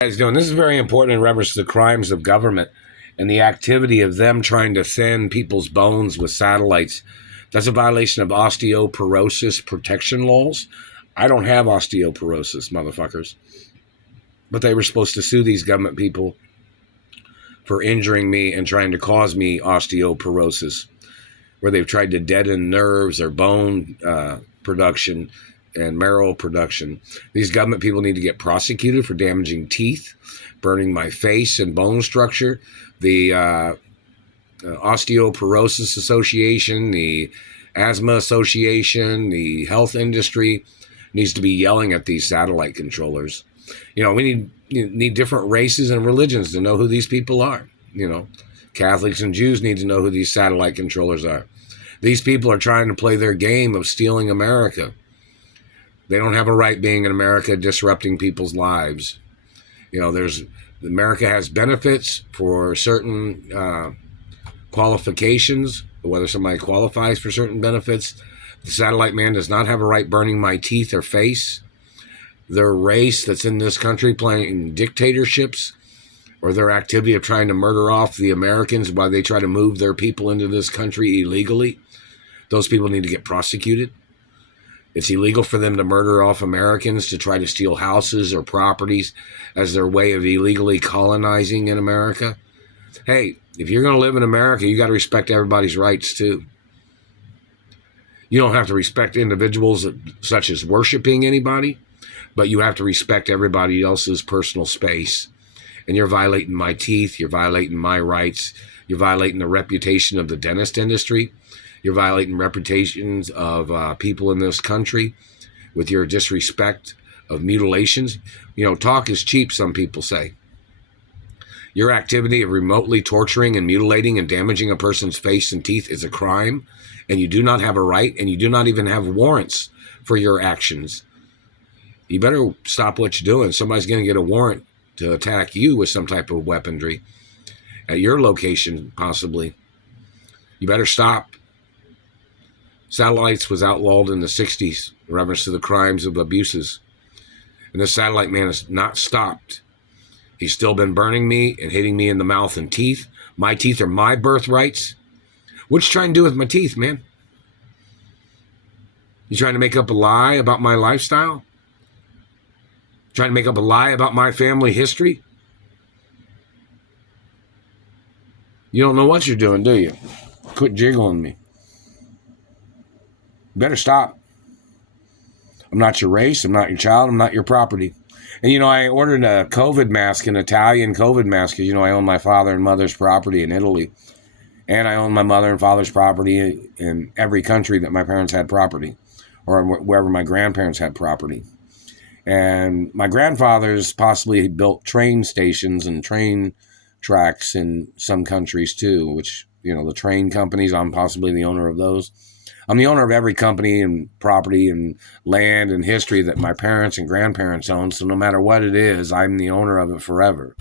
Guys doing? This is very important in reference to the crimes of government and the activity of them trying to thin people's bones with satellites. That's a violation of osteoporosis protection laws. I don't have osteoporosis, motherfuckers. But they were supposed to sue these government people for injuring me and trying to cause me osteoporosis, where they've tried to deaden nerves or bone production and marrow production. These government people need to get prosecuted for damaging teeth, burning my face and bone structure. The Osteoporosis Association, the Asthma Association, the health industry needs to be yelling at these satellite controllers. You know, we need different races and religions to know who these people are. You know, Catholics and Jews need to know who these satellite controllers are. These people are trying to play their game of stealing America. They don't have a right being in America, disrupting people's lives. You know, America has benefits for certain qualifications, whether somebody qualifies for certain benefits. The satellite man does not have a right burning my teeth or face. Their race that's in this country playing dictatorships, or their activity of trying to murder off the Americans while they try to move their people into this country illegally, those people need to get prosecuted. It's illegal for them to murder off Americans to try to steal houses or properties as their way of illegally colonizing in America. Hey, if you're going to live in America, you got to respect everybody's rights too. You don't have to respect individuals such as worshiping anybody, but you have to respect everybody else's personal space. And you're violating my teeth. You're violating my rights. You're violating the reputation of the dentist industry. You're violating reputations of people in this country with your disrespect of mutilations. You know, talk is cheap, some people say. Your activity of remotely torturing and mutilating and damaging a person's face and teeth is a crime, and you do not have a right, and you do not even have warrants for your actions. You better stop what you're doing. Somebody's going to get a warrant to attack you with some type of weaponry at your location, possibly. You better stop. Satellites was outlawed in the 60s in reference to the crimes of abuses. And this satellite man has not stopped. He's still been burning me and hitting me in the mouth and teeth. My teeth are my birthrights. What you trying to do with my teeth, man? You trying to make up a lie about my lifestyle? Trying to make up a lie about my family history? You don't know what you're doing, do you? Quit jiggling me. You better stop. I'm not your race. I'm not your child. I'm not your property. And, you know, I ordered a COVID mask, an Italian COVID mask, because, you know, I own my father and mother's property in Italy. And I own my mother and father's property in every country that my parents had property, or wherever my grandparents had property. And my grandfather's possibly built train stations and train tracks in some countries too, which, you know, the train companies, I'm possibly the owner of those. I'm the owner of every company and property and land and history that my parents and grandparents owned. So no matter what it is, I'm the owner of it forever.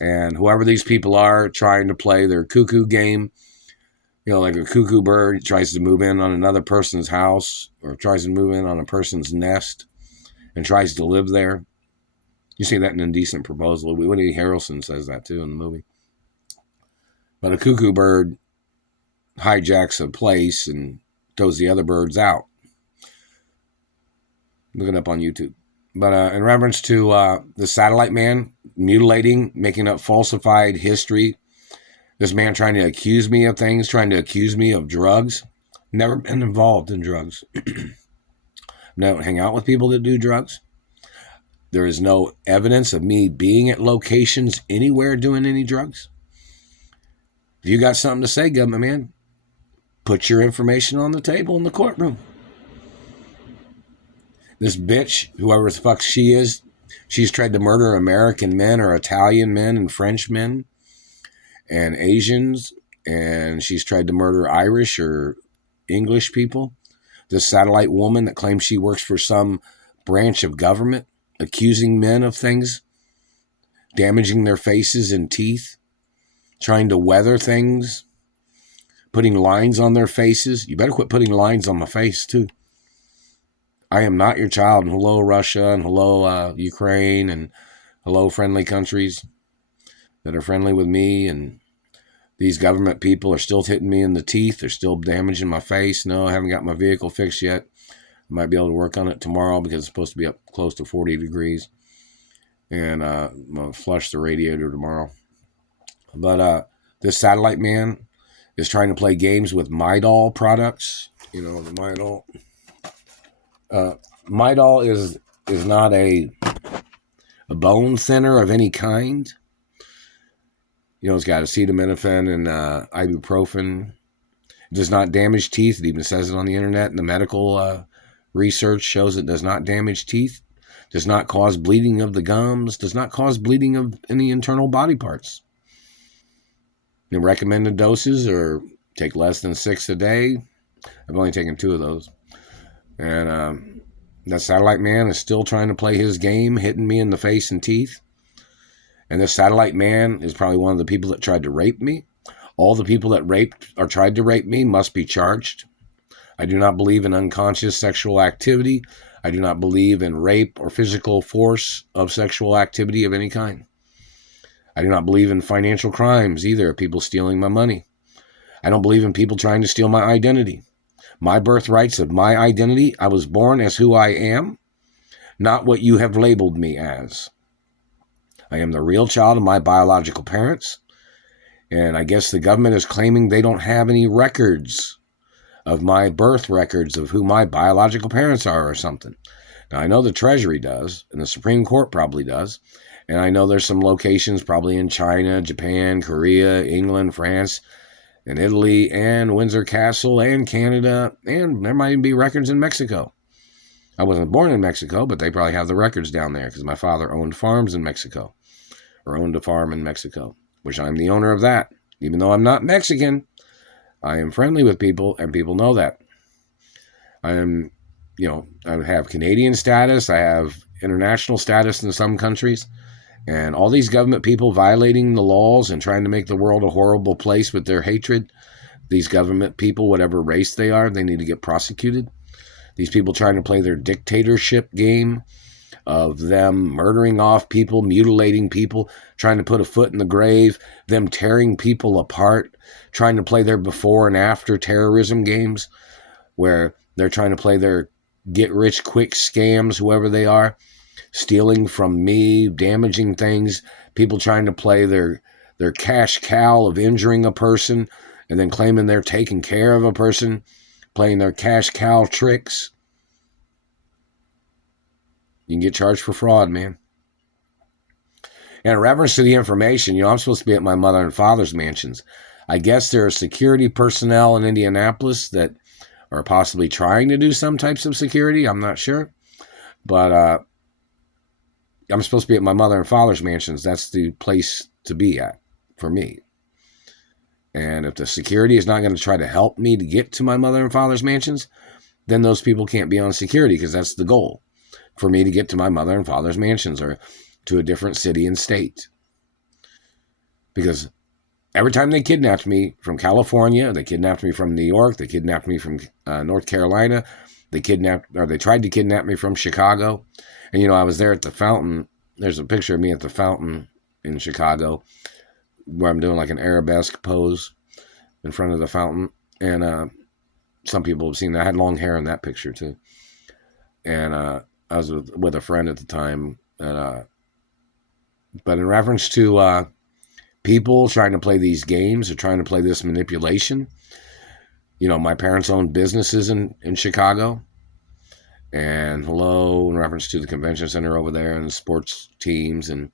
And whoever these people are trying to play their cuckoo game, you know, like a cuckoo bird tries to move in on another person's house or tries to move in on a person's nest and tries to live there. You see that in Indecent Proposal. Woody Harrelson says that too in the movie. But a cuckoo bird hijacks a place and throws the other birds out. Look it up on YouTube. But in reference to the satellite man mutilating, making up falsified history, this man trying to accuse me of things, trying to accuse me of drugs. Never been involved in drugs. Don't hang out with people that do drugs. There is no evidence of me being at locations anywhere doing any drugs. If you got something to say, government man, put your information on the table in the courtroom. This bitch, whoever the fuck she is, she's tried to murder American men or Italian men and French men and Asians, and she's tried to murder Irish or English people. This satellite woman that claims she works for some branch of government, accusing men of things, damaging their faces and teeth, trying to weather things, putting lines on their faces. You better quit putting lines on my face too. I am not your child. And hello, Russia, and hello, Ukraine, and Hello, friendly countries that are friendly with me, and these government people are still hitting me in the teeth. They're still damaging my face. No, I haven't got my vehicle fixed yet. I might be able to work on it tomorrow because it's supposed to be up close to 40 degrees. And I'm going to flush the radiator tomorrow. But this satellite man is trying to play games with Midol products. You know, the Midol. Midol is not a bone thinner of any kind. You know, it's got acetaminophen and ibuprofen. It does not damage teeth. It even says it on the internet. And the medical research shows it does not damage teeth, does not cause bleeding of the gums, does not cause bleeding of any internal body parts. The recommended doses are take less than 6 a day. I've only taken 2 of those. And that satellite man is still trying to play his game, hitting me in the face and teeth. And this satellite man is probably one of the people that tried to rape me. All the people that raped or tried to rape me must be charged. I do not believe in unconscious sexual activity. I do not believe in rape or physical force of sexual activity of any kind. I do not believe in financial crimes either, people stealing my money. I don't believe in people trying to steal my identity. My birthrights of my identity, I was born as who I am, not what you have labeled me as. I am the real child of my biological parents, and I guess the government is claiming they don't have any records of my birth records of who my biological parents are or something. Now, I know the Treasury does, and the Supreme Court probably does, and I know there's some locations probably in China, Japan, Korea, England, France, and Italy, and Windsor Castle, and Canada, and there might even be records in Mexico. I wasn't born in Mexico, but they probably have the records down there because my father owned farms in Mexico, or owned a farm in Mexico, which I'm the owner of that. Even though I'm not Mexican, I am friendly with people, and people know that. I am, I have Canadian status, I have international status in some countries, and all these government people violating the laws and trying to make the world a horrible place with their hatred, these government people, whatever race they are, they need to get prosecuted. These people trying to play their dictatorship game of them murdering off people, mutilating people, trying to put a foot in the grave, them tearing people apart, trying to play their before and after terrorism games where they're trying to play their get-rich-quick scams, whoever they are, stealing from me, damaging things, people trying to play their cash cow of injuring a person and then claiming they're taking care of a person, playing their cash cow tricks. You can get charged for fraud, man. And in reference to the information, I'm supposed to be at my mother and father's mansions. I guess there are security personnel in Indianapolis that are possibly trying to do some types of security. I'm not sure. But I'm supposed to be at my mother and father's mansions. That's the place to be at for me. And if the security is not going to try to help me to get to my mother and father's mansions, then those people can't be on security because that's the goal, for me to get to my mother and father's mansions or to a different city and state. Because every time they kidnapped me from California, they kidnapped me from New York, they kidnapped me from North Carolina, they tried to kidnap me from Chicago. And, I was there at the fountain. There's a picture of me at the fountain in Chicago where I'm doing like an arabesque pose in front of the fountain. And some people have seen that. I had long hair in that picture too. And I was with a friend at the time. But in reference to people trying to play these games or trying to play this manipulation, my parents owned businesses in Chicago. And in reference to the convention center over there and the sports teams and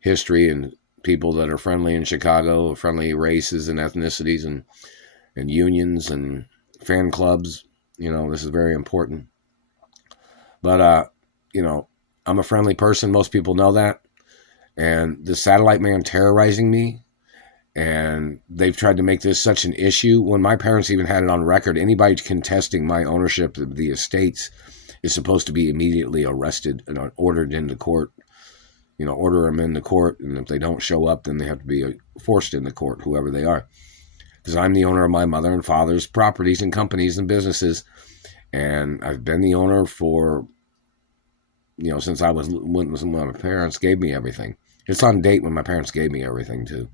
history and people that are friendly in Chicago, friendly races and ethnicities and unions and fan clubs. This is very important. But, I'm a friendly person. Most people know that. And the satellite man terrorizing me, and they've tried to make this such an issue. When my parents even had it on record, anybody contesting my ownership of the estates is supposed to be immediately arrested and ordered into court. Order them into court, and if they don't show up, then they have to be forced into court, whoever they are. Because I'm the owner of my mother and father's properties and companies and businesses, and I've been the owner for since I was when my parents gave me everything. It's on date when my parents gave me everything too.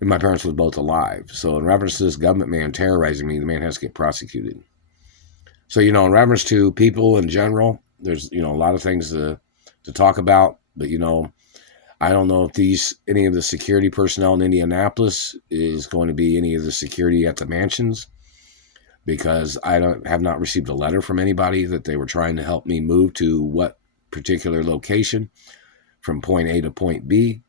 And my parents were both alive. So in reference to this government man terrorizing me, the man has to get prosecuted. So, in reference to people in general, there's, a lot of things to talk about. But, I don't know if any of the security personnel in Indianapolis is going to be any of the security at the mansions, because I have not received a letter from anybody that they were trying to help me move to what particular location from point A to point B,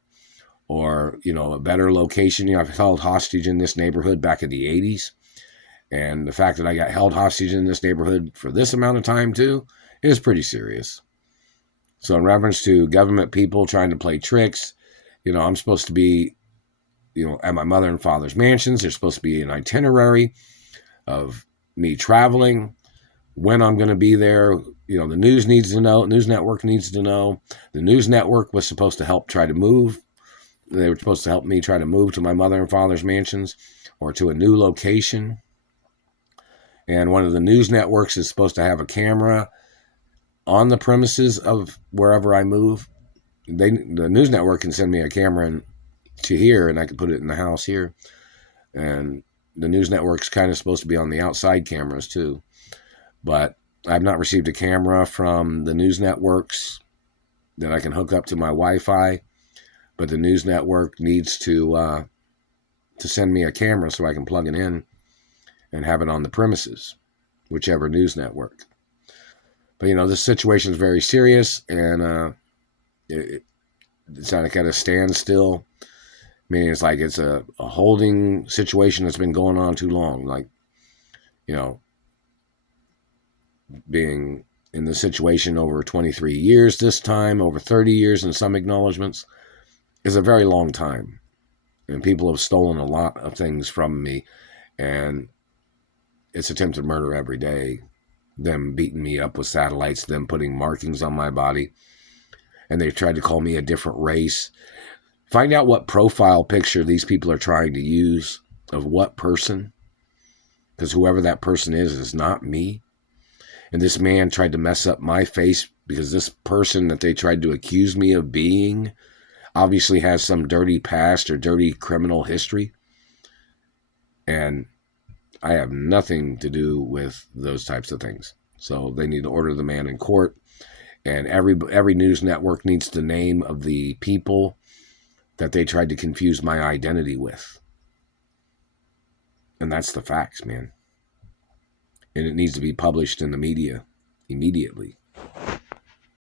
or, a better location. I've held hostage in this neighborhood back in the 80s. And the fact that I got held hostage in this neighborhood for this amount of time too is pretty serious. So in reference to government people trying to play tricks, I'm supposed to be, at my mother and father's mansions. There's supposed to be an itinerary of me traveling, when I'm going to be there. The news needs to know. News network needs to know. The news network was supposed to help try to move. They were supposed to help me try to move to my mother and father's mansions or to a new location. And one of the news networks is supposed to have a camera on the premises of wherever I move. The news network can send me a camera to here, and I can put it in the house here. And the news network's kind of supposed to be on the outside cameras too. But I've not received a camera from the news networks that I can hook up to my Wi-Fi. But the news network needs to send me a camera so I can plug it in and have it on the premises, whichever news network. But, this situation is very serious, and it's like at a standstill. Meaning it's like it's a holding situation that's been going on too long. Like, being in this situation over 23 years this time, over 30 years in some acknowledgments, is a very long time. And people have stolen a lot of things from me, and it's attempted murder every day. Them beating me up with satellites, them putting markings on my body. And they've tried to call me a different race. Find out what profile picture these people are trying to use of what person. Because whoever that person is not me. And this man tried to mess up my face because this person that they tried to accuse me of being obviously has some dirty past or dirty criminal history. And I have nothing to do with those types of things. So they need to order the man in court. And every news network needs the name of the people that they tried to confuse my identity with. And that's the facts, man. And it needs to be published in the media immediately.